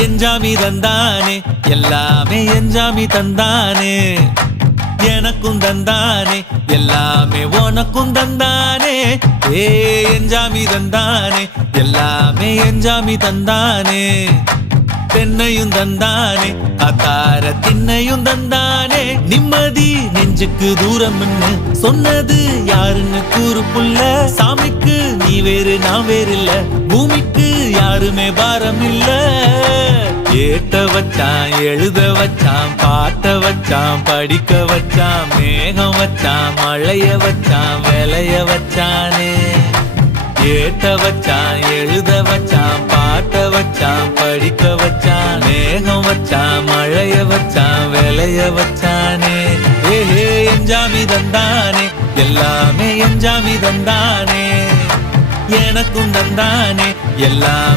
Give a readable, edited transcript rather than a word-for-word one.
எஞ்சாமி தந்தானே எல்லாமே எஞ்சாமி தந்தானே எனக்கும் தந்தானே எல்லாமே உனக்கும் தந்தானே ஏ எஞ்சாமி தந்தானே எல்லாமே எஞ்சாமி தந்தானே தென்னையும் தந்தானே அத்தார திண்ணையும் தந்தானே நிம்மதி நெஞ்சுக்கு தூரம்னு சொன்னது யாருன்னு கூறு புள்ள சாமிக்கு நீ வேறு நான் வேறு இல்ல பூமிக்கு யாருமே பாரம் இல்ல ஏட்ட வச்சான் எழுத வச்சான் பாட்ட வச்சான் படிக்க வச்சான் மேகம் வச்சான் மழைய வச்சான் விளைய வச்சானே ஏட்ட வச்சான் எழுத வச்சான் பாட்ட வச்சான் படிக்க வச்சான் மேகம் வச்சான் மழைய வச்சான் விளைய வச்சானே ஏஹே எஞ்சாமி தந்தானே எல்லாமே எஞ்சாமி தந்தானே எனக்கும் தந்தானே எல்லாம்